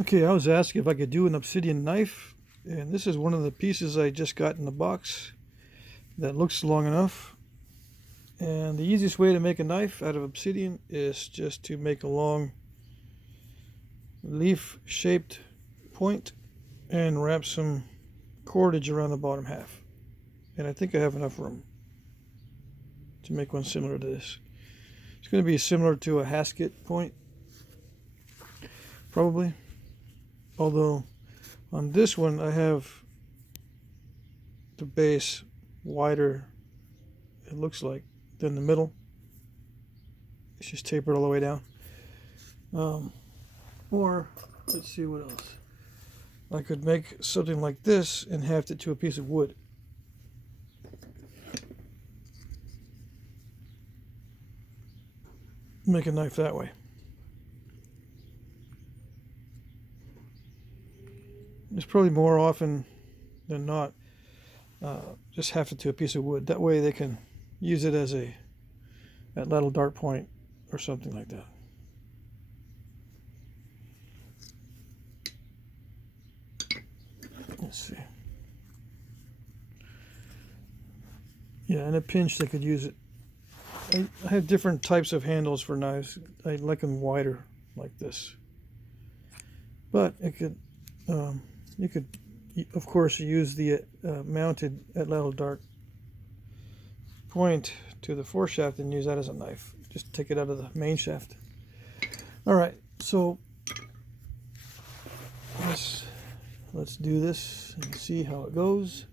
Okay, I was asked if I could do an obsidian knife, and this is one of the pieces I just got in the box that looks long enough. And the easiest way to make a knife out of obsidian is just to make a long leaf-shaped point and wrap some cordage around the bottom half. And I think I have enough room to make one similar to this. It's going to be similar to a hasket point, probably. Although on this one I have the base wider, it looks like, than the middle. It's just tapered all the way down. Or let's see what else. I could make something like this and haft it to a piece of wood. Make a knife that way. It's probably more often than not just haft it to a piece of wood. That way they can use it as a little dart point or something like that. Let's see. Yeah, and a pinch they could use it. I have different types of handles for knives. I like them wider, like this. But it could, you could, of course, use the mounted little dart point to the foreshaft and use that as a knife. Just take it out of the main shaft. All right, so let's do this and see how it goes.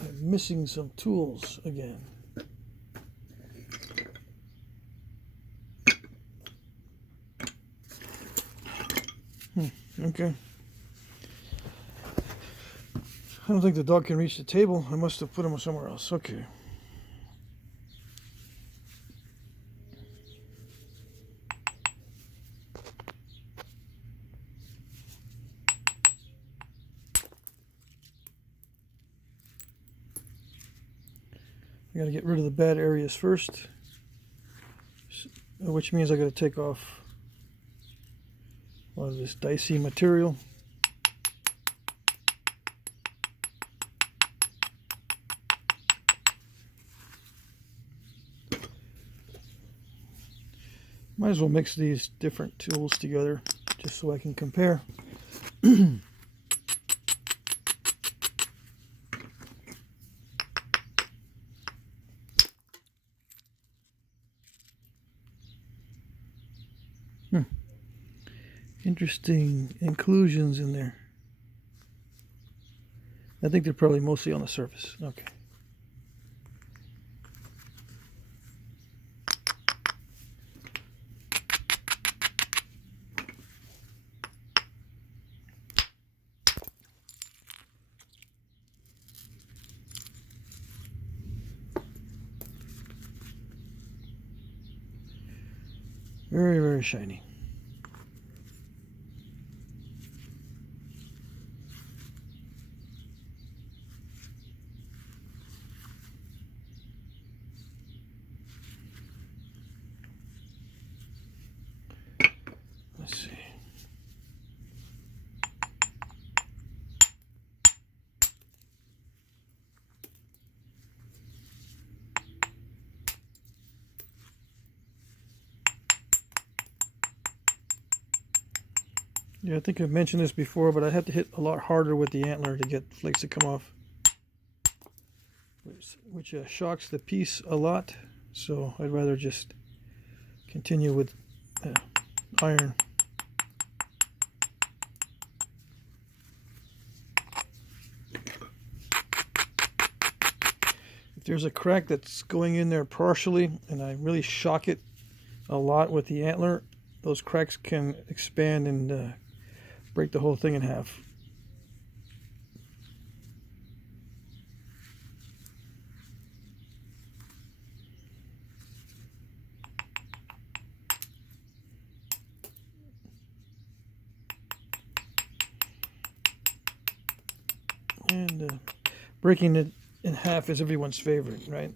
I'm missing some tools again. Okay. I don't think the dog can reach the table. I must have put him somewhere else. Okay. I gotta get rid of the bad areas first, which means I gotta take off a lot of this dicey material. Might as well mix these different tools together just so I can compare. Interesting inclusions in there. I think they're probably mostly on the surface. Okay. Very, very shiny. Let's see. Yeah, I think I've mentioned this before, but I have to hit a lot harder with the antler to get flakes to come off, which shocks the piece a lot. So I'd rather just continue with iron. If there's a crack that's going in there partially and I really shock it a lot with the antler, those cracks can expand and break the whole thing in half. And breaking it in half is everyone's favorite, right?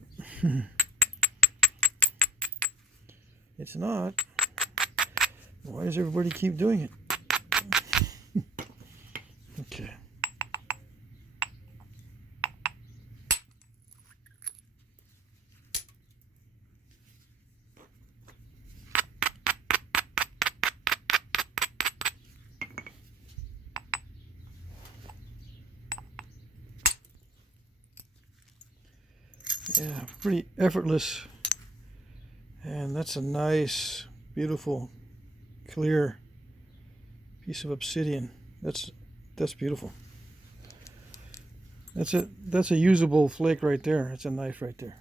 It's not. Why does everybody keep doing it? Okay. Yeah, pretty effortless. And that's a nice, beautiful, clear piece of obsidian. That's beautiful. That's a usable flake right there. It's a knife right there.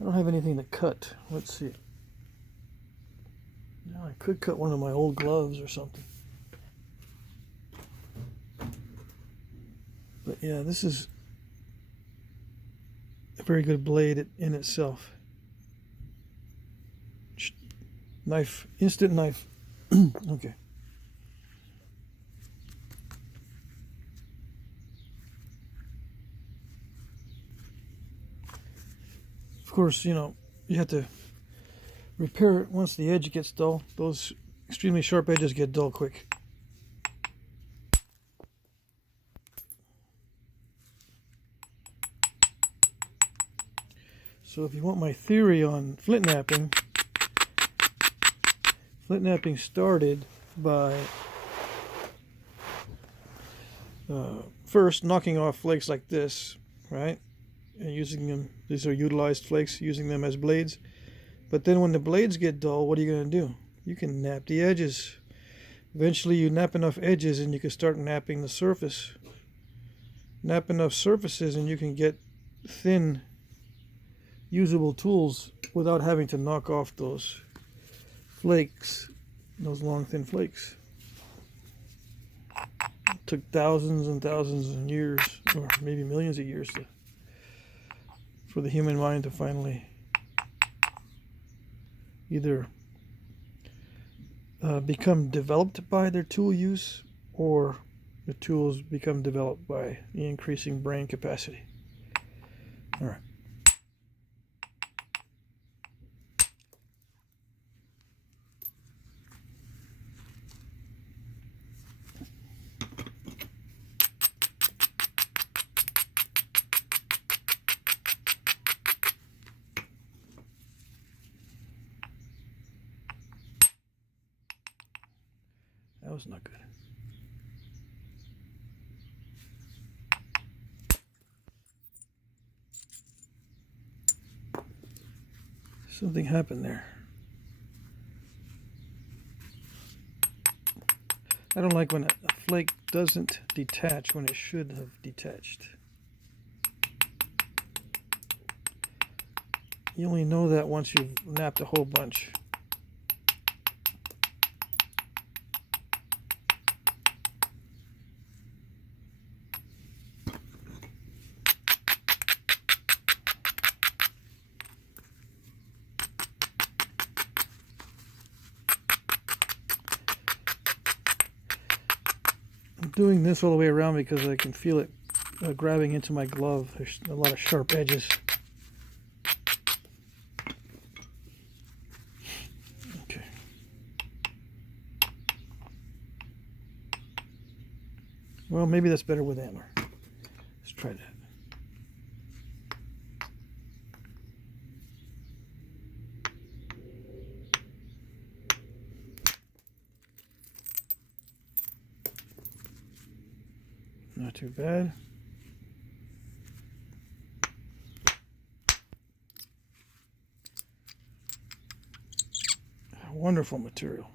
I don't have anything to cut. Let's see. Now I could cut one of my old gloves or something. But yeah, this is a very good blade in itself. Knife, instant knife. Okay. Of course, you know, you have to repair it once the edge gets dull. Those extremely sharp edges get dull quick. So if you want my theory on Flintknapping, Flintknapping started by first knocking off flakes like this, right? And using them, these are utilized flakes, using them as blades. But then when the blades get dull, what are you going to do? You can nap the edges. Eventually you nap enough edges and you can start napping the surface. Nap enough surfaces and you can get thin, usable tools without having to knock off those flakes, those long, thin flakes. It took thousands and thousands of years, or maybe millions of years, for the human mind to finally either become developed by their tool use, or the tools become developed by the increasing brain capacity. All right. That was not good. Something happened there. I don't like when a flake doesn't detach when it should have detached. You only know that once you've napped a whole bunch. I'm doing this all the way around because I can feel it grabbing into my glove. There's a lot of sharp edges. Okay. Well, maybe that's better with antler. Let's try that. Not too bad. Wonderful material.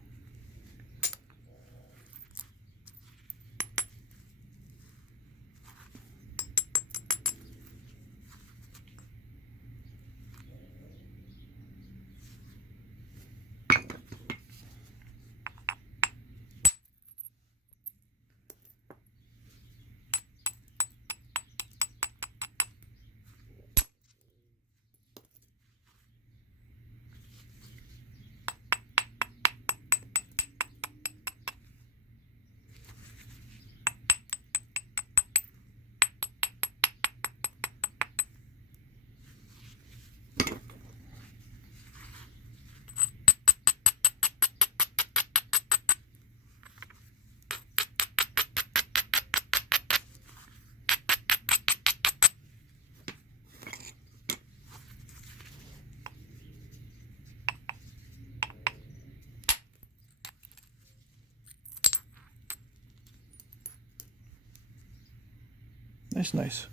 That's nice.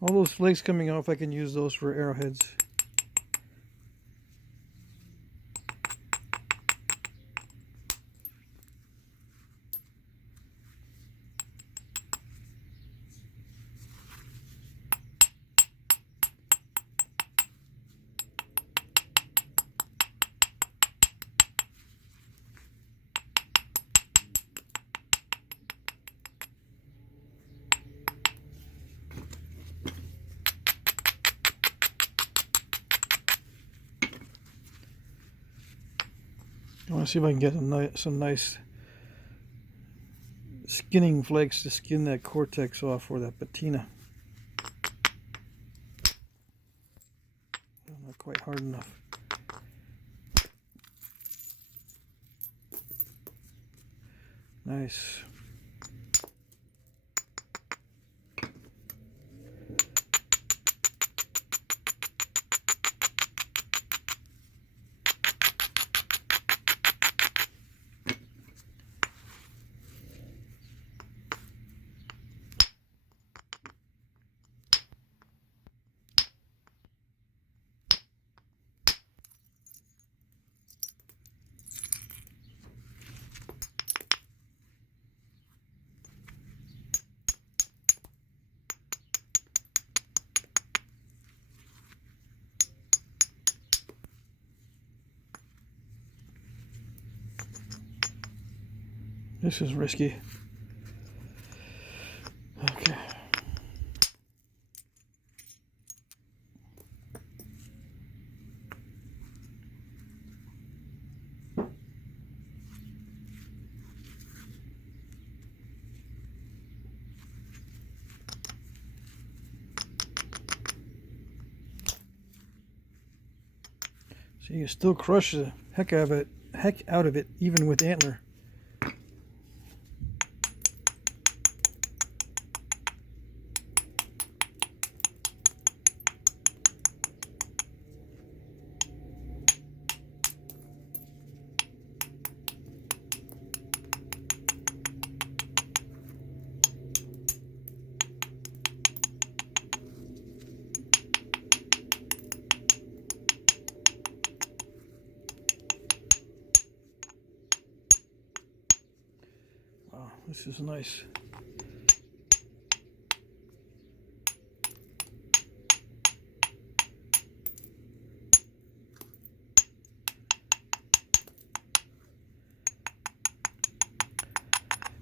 All those flakes coming off, I can use those for arrowheads. I want to see if I can get some nice skinning flakes to skin that cortex off, or that patina. Not quite hard enough. Nice. This is risky. Okay. So you can still crush the heck out of it, even with antler. Wow, this is nice.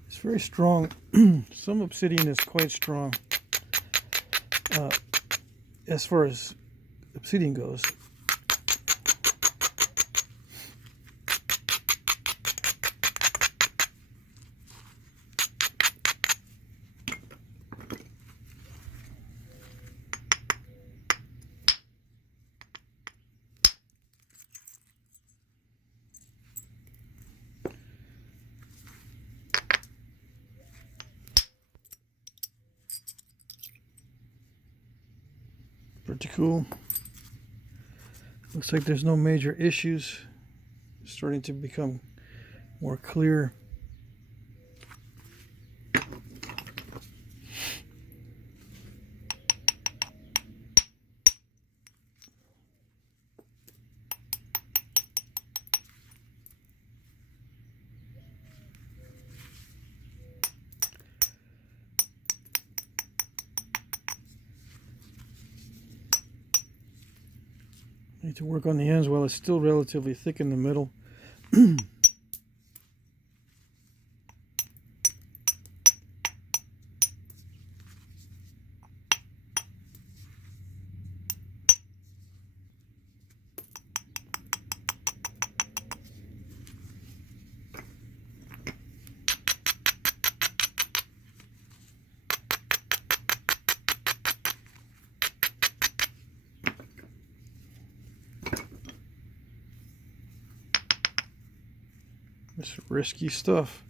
It's very strong. Some obsidian is quite strong as far as obsidian goes. Pretty cool. Looks like there's no major issues. It's starting to become more clear. Need to work on the ends while it's still relatively thick in the middle. It's risky stuff.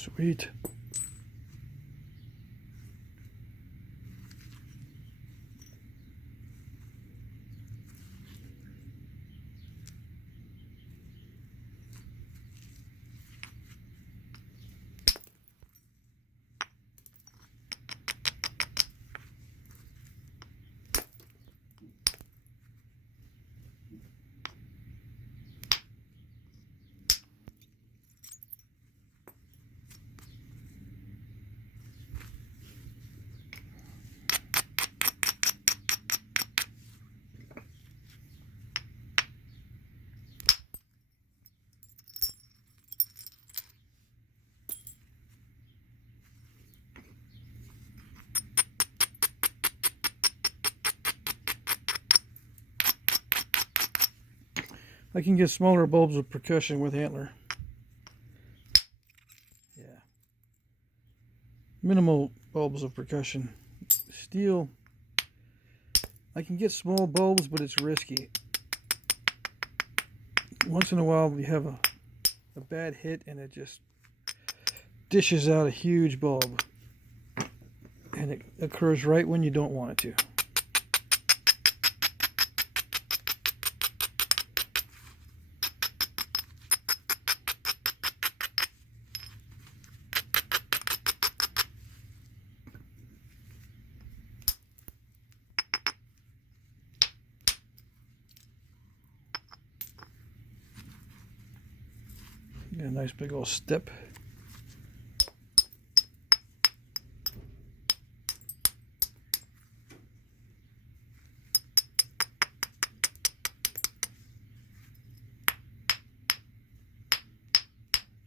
Sweet. I can get smaller bulbs of percussion with antler. Yeah. Minimal bulbs of percussion. Steel, I can get small bulbs, but it's risky. Once in a while you have a bad hit and it just dishes out a huge bulb. And it occurs right when you don't want it to. Got a nice big old step.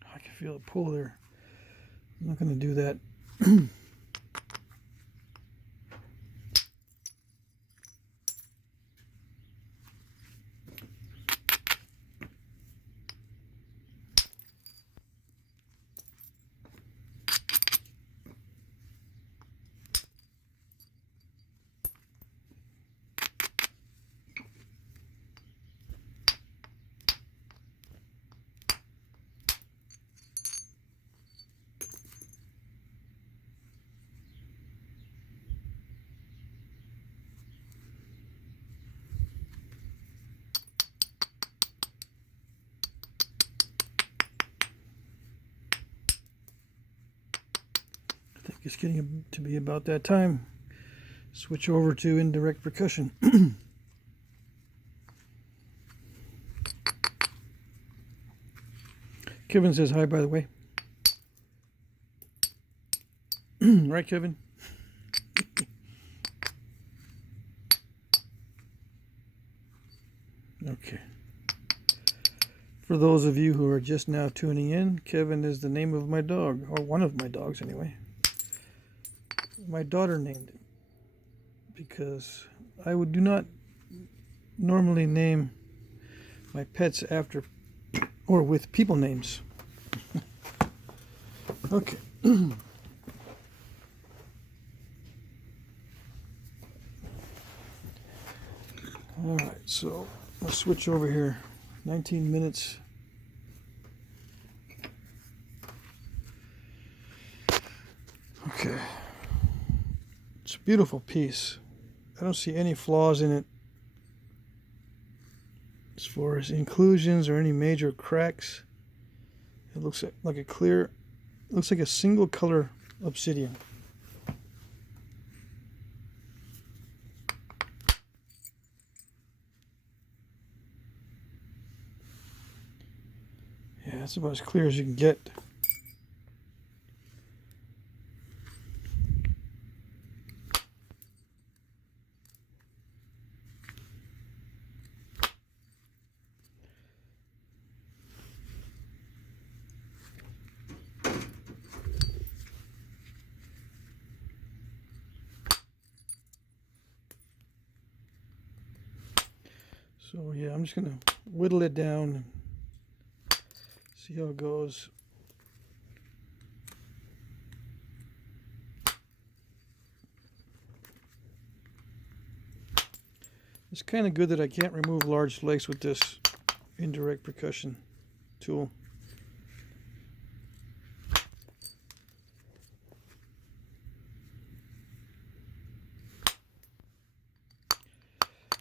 I can feel it pull there. I'm not going to do that. It's getting to be about that time. Switch over to indirect percussion. Kevin says hi, by the way. Right, Kevin? Okay. For those of you who are just now tuning in, Kevin is the name of my dog, or one of my dogs anyway. My daughter named it because I do not normally name my pets after or with people names. Okay. All right, so let's switch over here. 19 minutes. Okay. It's a beautiful piece. I don't see any flaws in it as far as inclusions or any major cracks. It looks like a clear, looks like a single color obsidian. Yeah, that's about as clear as you can get. So yeah, I'm just gonna whittle it down and see how it goes. It's kind of good that I can't remove large flakes with this indirect percussion tool.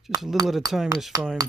Just a little at a time is fine.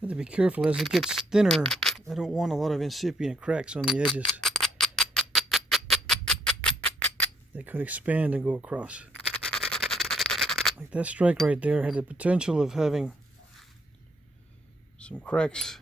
Have to be careful as it gets thinner. I don't want a lot of incipient cracks on the edges. They could expand and go across. Like that strike right there had the potential of having some cracks.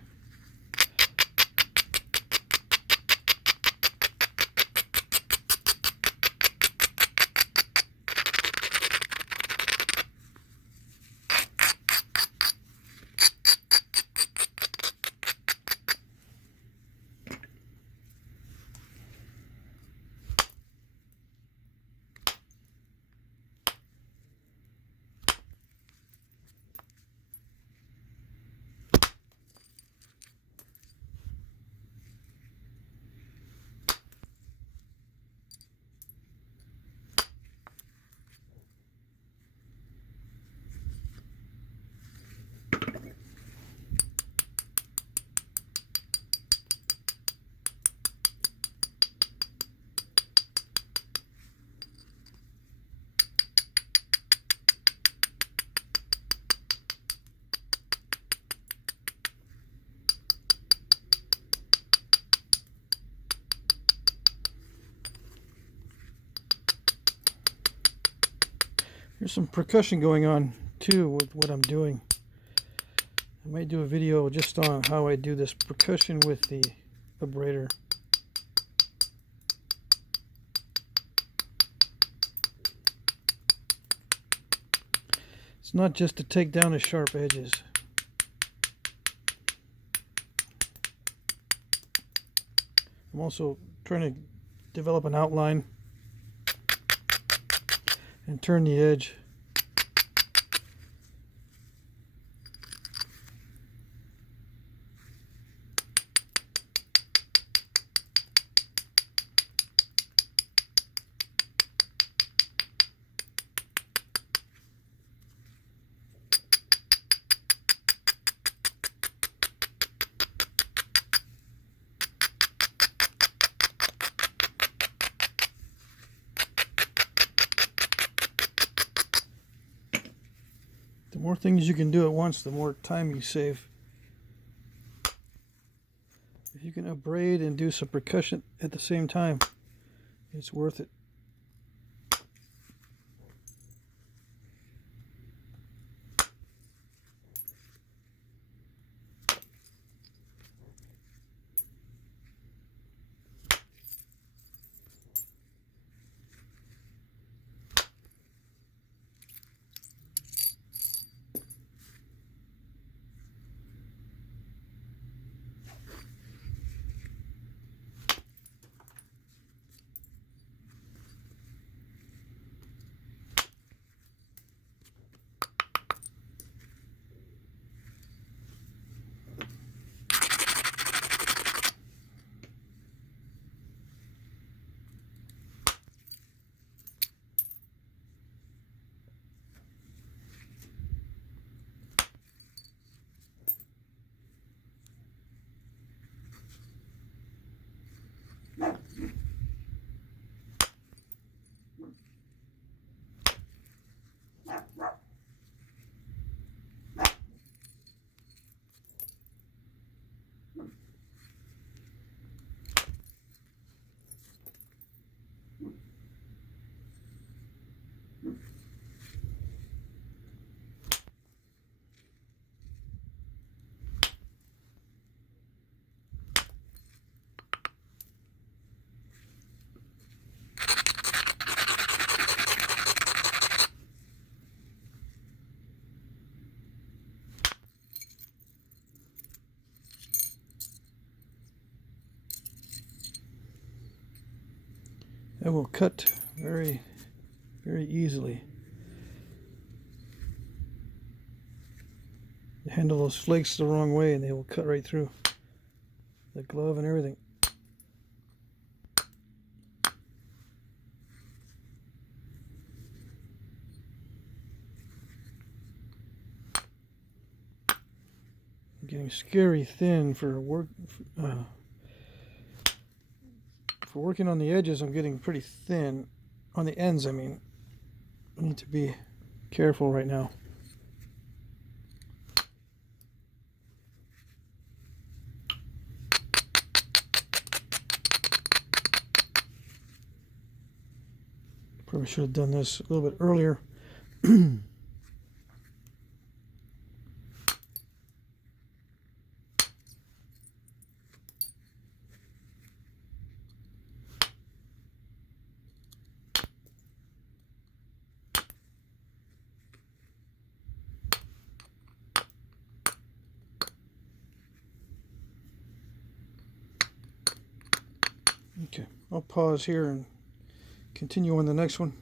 There's some percussion going on too with what I'm doing. I might do a video just on how I do this percussion with the vibrator. It's not just to take down the sharp edges. I'm also trying to develop an outline and turn the edge. The more things you can do at once, the more time you save. If you can abrade and do some percussion at the same time, it's worth it. It will cut very, very easily. You handle those flakes the wrong way and they will cut right through the glove and everything. I'm getting scary thin for work. For working on the edges, I'm getting pretty thin. On the ends, I mean. I need to be careful right now. Probably should have done this a little bit earlier. Okay, I'll pause here and continue on the next one.